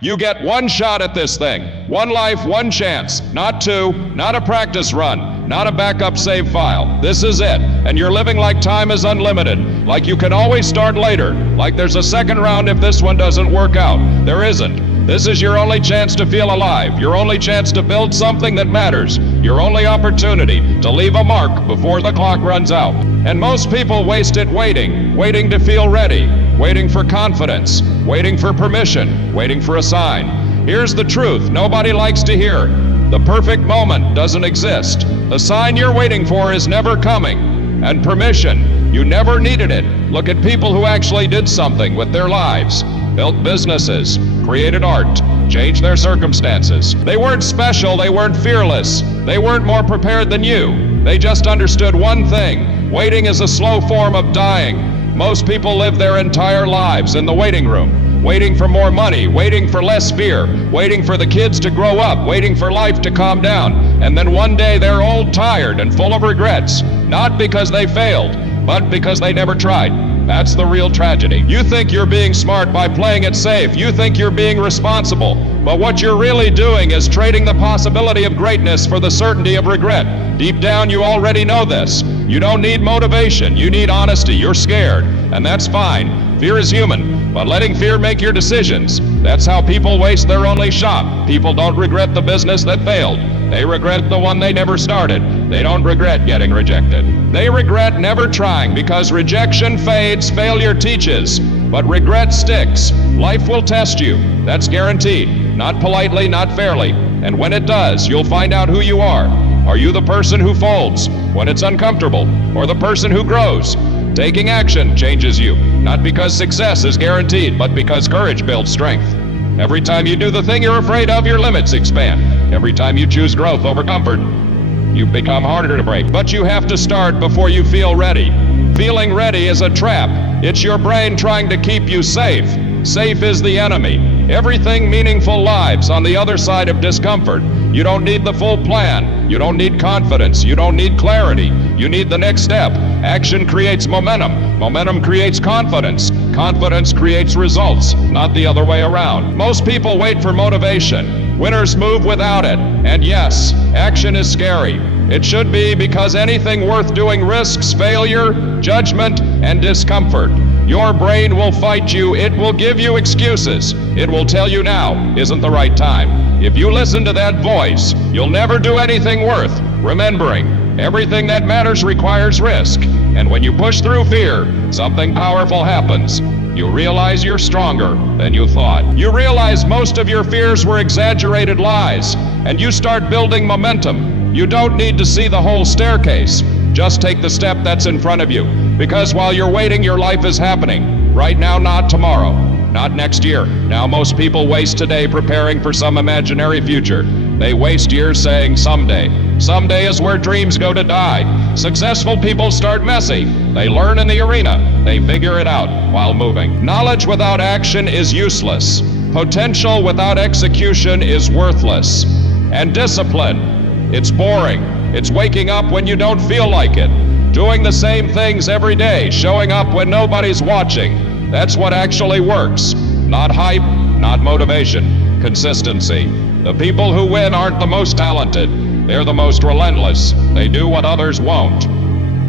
You get one shot at this thing. One life, one chance. Not two, not a practice run, not a backup save file. This is it. And you're living like time is unlimited. Like you can always start later. Like there's a second round if this one doesn't work out. There isn't. This is your only chance to feel alive. Your only chance to build something that matters. Your only opportunity to leave a mark before the clock runs out. And most people waste it waiting to feel ready. Waiting for confidence, waiting for permission, waiting for a sign. Here's the truth nobody likes to hear. The perfect moment doesn't exist. The sign you're waiting for is never coming. And permission, you never needed it. Look at people who actually did something with their lives. Built businesses, created art, changed their circumstances. They weren't special, they weren't fearless. They weren't more prepared than you. They just understood one thing. Waiting is a slow form of dying. Most people live their entire lives in the waiting room, waiting for more money, waiting for less fear, waiting for the kids to grow up, waiting for life to calm down. And then one day they're old, tired, and full of regrets, not because they failed, but because they never tried. That's the real tragedy. You think you're being smart by playing it safe. You think you're being responsible. But what you're really doing is trading the possibility of greatness for the certainty of regret. Deep down, you already know this. You don't need motivation. You need honesty. You're scared. And that's fine. Fear is human. But letting fear make your decisions, that's how people waste their only shot. People don't regret the business that failed. They regret the one they never started. They don't regret getting rejected. They regret never trying because rejection fades, failure teaches. But regret sticks. Life will test you. That's guaranteed. Not politely, not fairly. And when it does, you'll find out who you are. Are you the person who folds when it's uncomfortable, or the person who grows? Taking action changes you, not because success is guaranteed, but because courage builds strength. Every time you do the thing you're afraid of, your limits expand. Every time you choose growth over comfort, you become harder to break. But you have to start before you feel ready. Feeling ready is a trap. It's your brain trying to keep you safe. Safe is the enemy. Everything meaningful lives on the other side of discomfort. You don't need the full plan. You don't need confidence. You don't need clarity. You need the next step. Action creates momentum. Momentum creates confidence. Confidence creates results, not the other way around. Most people wait for motivation. Winners move without it. And yes, action is scary. It should be, because anything worth doing risks failure, judgment, and discomfort. Your brain will fight you. It will give you excuses. It will tell you now isn't the right time. If you listen to that voice, you'll never do anything worth remembering. Everything that matters requires risk. And when you push through fear, something powerful happens. You realize you're stronger than you thought. You realize most of your fears were exaggerated lies, and you start building momentum. You don't need to see the whole staircase. Just take the step that's in front of you. Because while you're waiting, your life is happening. Right now, not tomorrow. Not next year. Now most people waste today preparing for some imaginary future. They waste years saying someday. Someday is where dreams go to die. Successful people start messy. They learn in the arena. They figure it out while moving. Knowledge without action is useless. Potential without execution is worthless. And discipline, it's boring. It's waking up when you don't feel like it. Doing the same things every day, showing up when nobody's watching. That's what actually works. Not hype, not motivation. Consistency. The people who win aren't the most talented. They're the most relentless. They do what others won't,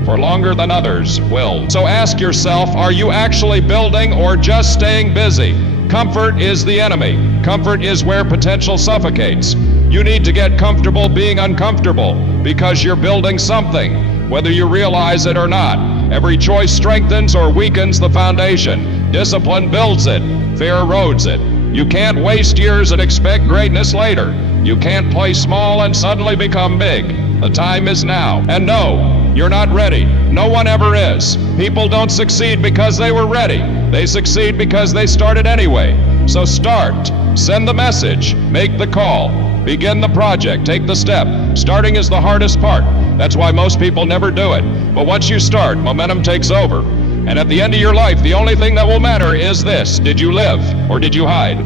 for longer than others will. So ask yourself, are you actually building or just staying busy? Comfort is the enemy. Comfort is where potential suffocates. You need to get comfortable being uncomfortable, because you're building something, whether you realize it or not. Every choice strengthens or weakens the foundation. Discipline builds it. Fear erodes it. You can't waste years and expect greatness later. You can't play small and suddenly become big. The time is now. And no, you're not ready. No one ever is. People don't succeed because they were ready. They succeed because they started anyway. So start. Send the message. Make the call. Begin the project. Take the step. Starting is the hardest part. That's why most people never do it. But once you start, momentum takes over. And at the end of your life, the only thing that will matter is this: did you live or did you hide?